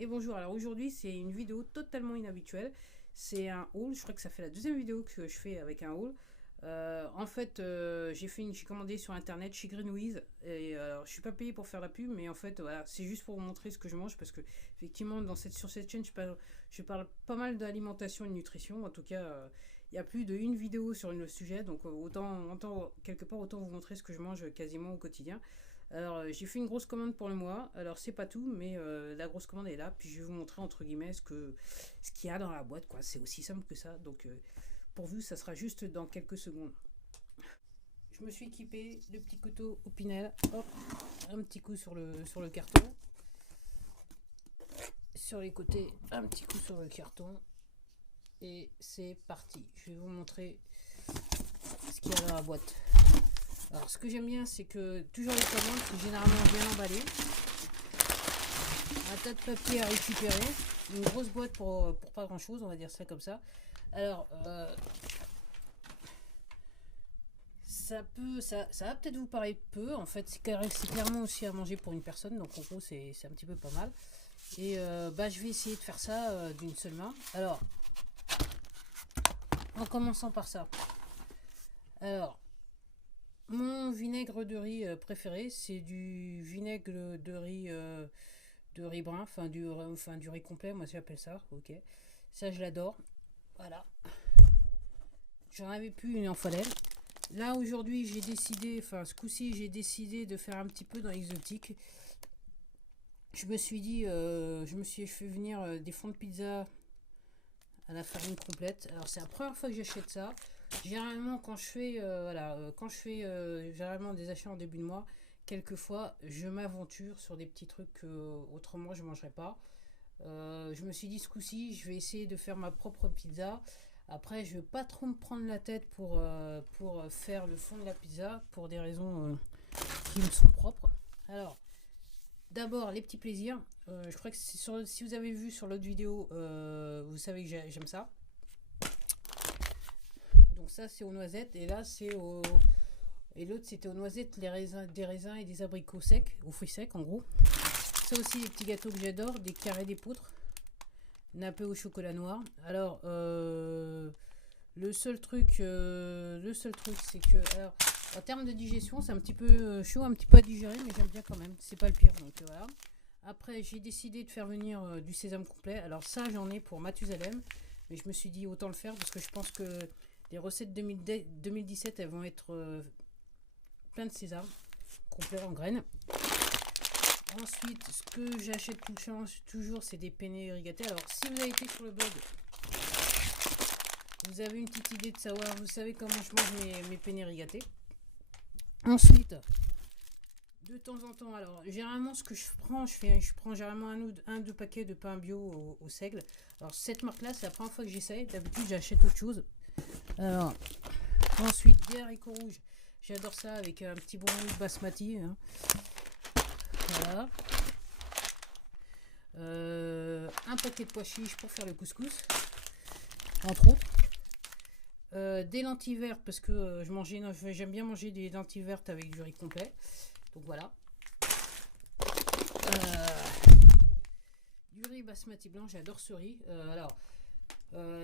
Et bonjour, alors aujourd'hui c'est une vidéo totalement inhabituelle, c'est un haul, je crois que ça fait la deuxième vidéo que je fais avec un haul. J'ai commandé sur internet chez Greenwiz et je suis pas payé pour faire la pub, mais en fait voilà, c'est juste pour vous montrer ce que je mange parce que effectivement sur cette chaîne je parle pas mal d'alimentation et de nutrition. En tout cas, il y a plus d'une vidéo sur le sujet, donc quelque part autant vous montrer ce que je mange quasiment au quotidien. Alors, j'ai fait une grosse commande pour le mois. Alors, c'est pas tout, mais la grosse commande est là. Puis, je vais vous montrer, entre guillemets, ce qu'il y a dans la boîte, quoi. C'est aussi simple que ça. Donc, pour vous, ça sera juste dans quelques secondes. Je me suis équipé de petits couteaux Opinel. Hop, un petit coup sur le carton. Sur les côtés, un petit coup sur le carton. Et c'est parti. Je vais vous montrer ce qu'il y a dans la boîte. Alors, ce que j'aime bien, c'est que toujours les commandes sont généralement bien emballées. Un tas de papier à récupérer. Une grosse boîte pour pas grand chose, on va dire ça comme ça. Alors, ça va peut-être vous paraître peu. En fait, c'est clairement aussi à manger pour une personne. Donc, en gros, c'est un petit peu pas mal. Et je vais essayer de faire ça d'une seule main. Alors, en commençant par ça. Alors, mon vinaigre de riz préféré, c'est du vinaigre de riz brun, enfin du riz complet, moi j'appelle ça, ok. Ça je l'adore. Voilà. J'en avais plus, il en fallait. Là aujourd'hui ce coup-ci j'ai décidé de faire un petit peu dans l'exotique. Je me suis fait venir des fonds de pizza à la farine complète. Alors c'est la première fois que j'achète ça. Généralement quand je fais généralement des achats en début de mois, quelquefois je m'aventure sur des petits trucs que autrement je mangerais pas. Je me suis dit ce coup-ci je vais essayer de faire ma propre pizza. Après je vais pas trop me prendre la tête pour faire le fond de la pizza pour des raisons qui me sont propres. Alors d'abord les petits plaisirs. Je crois que si vous avez vu sur l'autre vidéo, vous savez que j'aime ça. Donc ça c'est aux noisettes et là c'est au et l'autre c'était aux noisettes, des raisins et des abricots secs, aux fruits secs en gros. Ça aussi les petits gâteaux que j'adore, des carrés d'épeautre nappés au chocolat noir. Alors le seul truc c'est que alors, en termes de digestion c'est un petit peu chaud, un petit peu à digérer, mais j'aime bien quand même, c'est pas le pire, donc voilà. Après j'ai décidé de faire venir du sésame complet. Alors ça j'en ai pour Mathusalem, mais je me suis dit autant le faire parce que je pense que les recettes 2017 elles vont être plein de sésame complet en graines. Ensuite ce que j'achète toujours c'est des penne irrigatées. Alors si vous avez été sur le blog, vous avez une petite idée de savoir, vous savez comment je mange mes penne irrigatées. Ensuite de temps en temps, alors généralement ce que je prends généralement un ou deux paquets de pain bio au seigle. Alors cette marque là c'est la première fois que j'essaye, d'habitude j'achète autre chose. Alors ensuite des haricots rouges, j'adore ça avec un petit bon basmati, hein. Voilà. Un paquet de pois chiches pour faire le couscous entre autres. Des lentilles vertes parce que j'aime bien manger des lentilles vertes avec du riz complet. Donc voilà. Du riz basmati blanc, j'adore ce riz.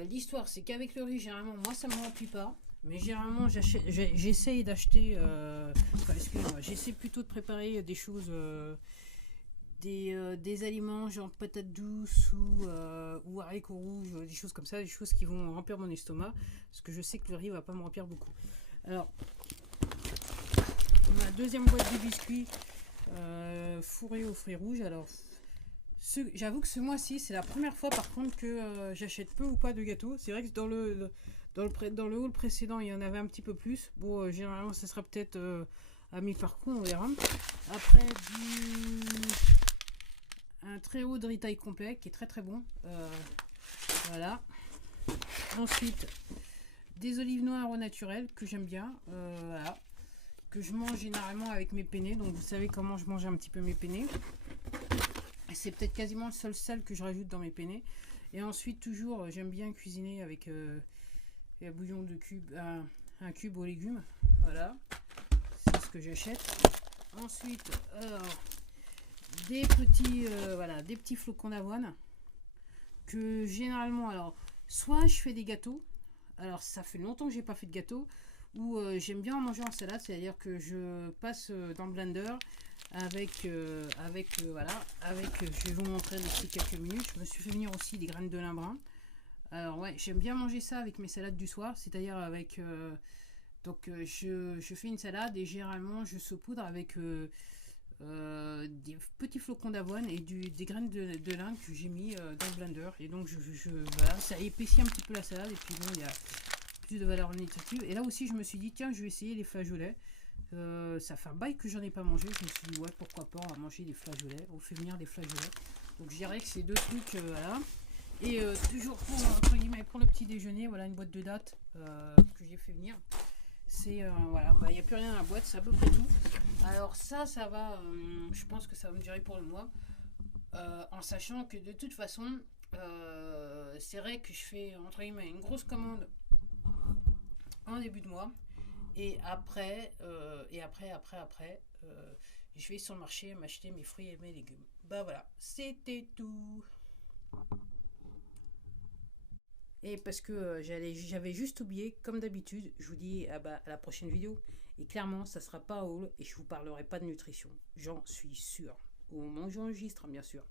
L'histoire, c'est qu'avec le riz, généralement, moi, ça ne me remplit pas. Mais généralement, j'essaye d'acheter... excusez-moi, j'essaie plutôt de préparer des choses... des aliments genre patates douces ou haricots rouges, des choses comme ça, des choses qui vont remplir mon estomac. Parce que je sais que le riz va pas me remplir beaucoup. Alors... ma deuxième boîte de biscuits fourrés aux fruits rouges. Alors j'avoue que ce mois-ci c'est la première fois par contre que j'achète peu ou pas de gâteaux. C'est vrai que dans le haul précédent il y en avait un petit peu plus. Bon, généralement ça sera peut-être à mi-parcours, on verra. Après un très haut de riz taille complet qui est très très bon. Voilà. Ensuite des olives noires au naturel que j'aime bien. Voilà. Que je mange généralement avec mes penne, donc vous savez comment je mange un petit peu mes penne. C'est peut-être quasiment le seul sel que je rajoute dans mes penne. Et ensuite toujours j'aime bien cuisiner avec un bouillon de un cube aux légumes. Voilà, c'est ce que j'achète. Ensuite voilà, des petits flocons d'avoine que généralement, alors, soit je fais des gâteaux. Alors, ça fait longtemps que j'ai pas fait de gâteau. Ou j'aime bien en manger en salade, c'est-à-dire que je passe dans le blender voilà, je vais vous montrer d'ici quelques minutes. Je me suis fait venir aussi des graines de lin brun. Alors ouais, j'aime bien manger ça avec mes salades du soir, c'est-à-dire avec je fais une salade et généralement je saupoudre avec des petits flocons d'avoine et des graines de lin que j'ai mis dans le blender. Et donc voilà, ça épaissit un petit peu la salade et puis bon, il y a plus de valeur nutritive. Et là aussi, je me suis dit, tiens, je vais essayer les flageolets. Ça fait un bail que j'en ai pas mangé. Je me suis dit, ouais, pourquoi pas, on va manger des flageolets. On fait venir des flageolets. Donc, je dirais que c'est deux trucs, voilà. Et toujours pour, entre guillemets, pour le petit déjeuner, voilà une boîte de dattes que j'ai fait venir. C'est, voilà, il n'y a plus rien dans la boîte, c'est à peu près tout. Alors, ça va, je pense que ça va me durer pour le mois. En sachant que de toute façon, c'est vrai que je fais, entre guillemets, une grosse commande en début de mois. Et après, je vais sur le marché m'acheter mes fruits et mes légumes. Bah voilà, c'était tout. Et parce que j'avais juste oublié, comme d'habitude, je vous dis à la prochaine vidéo. Et clairement, ça sera pas haul et je vous parlerai pas de nutrition. J'en suis sûr. Au moment où j'enregistre, bien sûr.